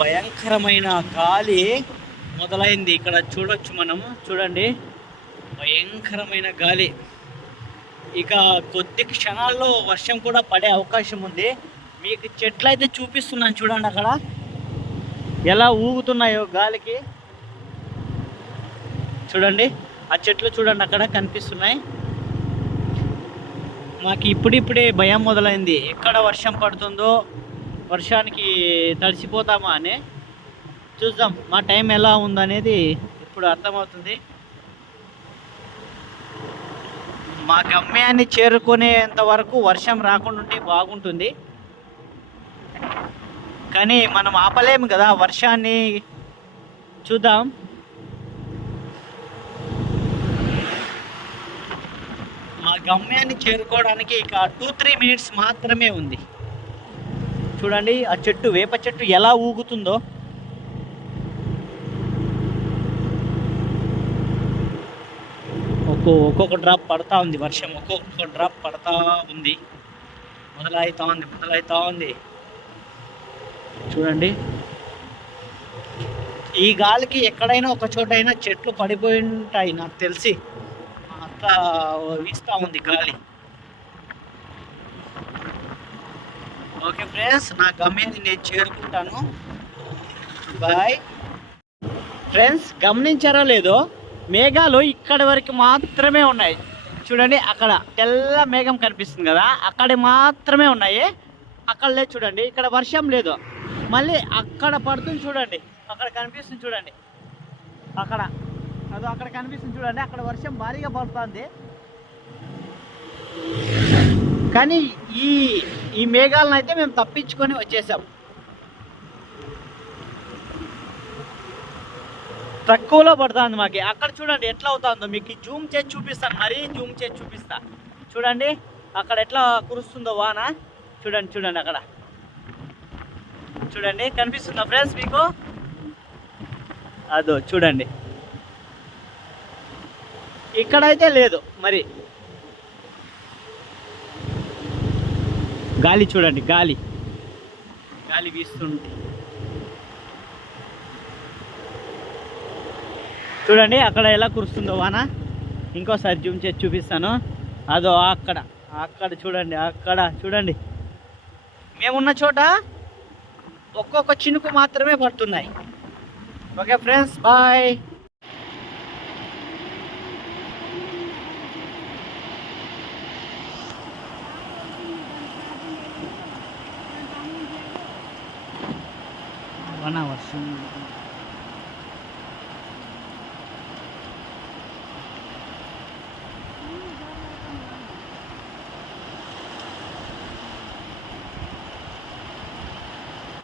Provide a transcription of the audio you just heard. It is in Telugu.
భయంకరమైన గాలి మొదలైంది. ఇక్కడ చూడొచ్చు మనం. చూడండి. భయంకరమైన గాలి. ఇక కొద్ది క్షణాల్లో వర్షం కూడా పడే అవకాశం ఉంది. మీకు చెట్లు అయితే చూపిస్తున్నాను చూడండి అక్కడ. ఎలా ఊగుతున్నాయో గాలికి. చూడండి. ఆ చెట్లు చూడండి అక్కడ కనిపిస్తున్నాయి. మాకు ఇప్పుడిప్పుడే భయం మొదలైంది. ఎక్కడ వర్షం పడుతుందో వర్షానికి తడిసిపోతామా అని చూద్దాం. మా టైం ఎలా ఉందనేది ఇప్పుడు అర్థమవుతుంది. మా గమ్యాన్ని చేరుకునేంత వరకు వర్షం రాకుండా ఉంటే బాగుంటుంది. కానీ మనం ఆపలేము కదా వర్షాన్ని చూద్దాం. మా గమ్యాన్ని చేరుకోవడానికి ఇక టూ త్రీ మినిట్స్ మాత్రమే ఉంది. చూడండి ఆ చెట్టు వేప చెట్టు ఎలా ఊగుతుందో. ఒక్కో ఒక్కొక్క డ్రాప్ పడతా ఉంది వర్షం ఒక్కొక్క డ్రాప్ పడతా ఉంది. మొదలవుతా ఉంది మొదలవుతా ఉంది. చూడండి. ఈ గాలికి ఎక్కడైనా ఒక చోటైనా చెట్లు పడిపోయి ఉంటాయి నాకు తెలిసి. అంతా వీస్తూ ఉంది గాలి. ఓకే ఫ్రెండ్స్ నా గమ్యాన్ని నేను చేరుకుంటాను. బాయ్ ఫ్రెండ్స్ గమనించారో లేదో మేఘాలు ఇక్కడ వరకు మాత్రమే ఉన్నాయి. చూడండి అక్కడ తెల్ల మేఘం కనిపిస్తుంది కదా అక్కడ మాత్రమే ఉన్నాయి. అక్కడ లేదు చూడండి ఇక్కడ వర్షం లేదు. మళ్ళీ అక్కడ పడుతుంది చూడండి అక్కడ కనిపిస్తుంది చూడండి. అక్కడ అదో అక్కడ కనిపిస్తుంది చూడండి అక్కడ వర్షం భారీగా పడుతుంది. కానీ ఈ ఈ మేఘాలను అయితే మేము తప్పించుకొని వచ్చేసాం. తక్కువలో పడుతుంది మాకు. అక్కడ చూడండి ఎట్లా అవుతుందో. మీకు జూమ్ చేసి చూపిస్తాను. మరీ జూమ్ చేసి చూపిస్తా. చూడండి అక్కడ ఎట్లా కురుస్తుందో వాన. చూడండి చూడండి అక్కడ. చూడండి కనిపిస్తుందా ఫ్రెండ్స్ మీకు? అదో చూడండి. ఇక్కడైతే లేదు మరి. గాలి చూడండి గాలి. గాలి వీస్తుంది చూడండి అక్కడ ఎలా కురుస్తుందో వాన. ఇంకోసారి జూమ్ చేసి చూపిస్తాను. అదో అక్కడ అక్కడ చూడండి అక్కడ చూడండి. మేమున్న చోట ఒక్కొక్క చినుకు మాత్రమే పడుతున్నాయి. Okay friends bye. వన్ వర్షం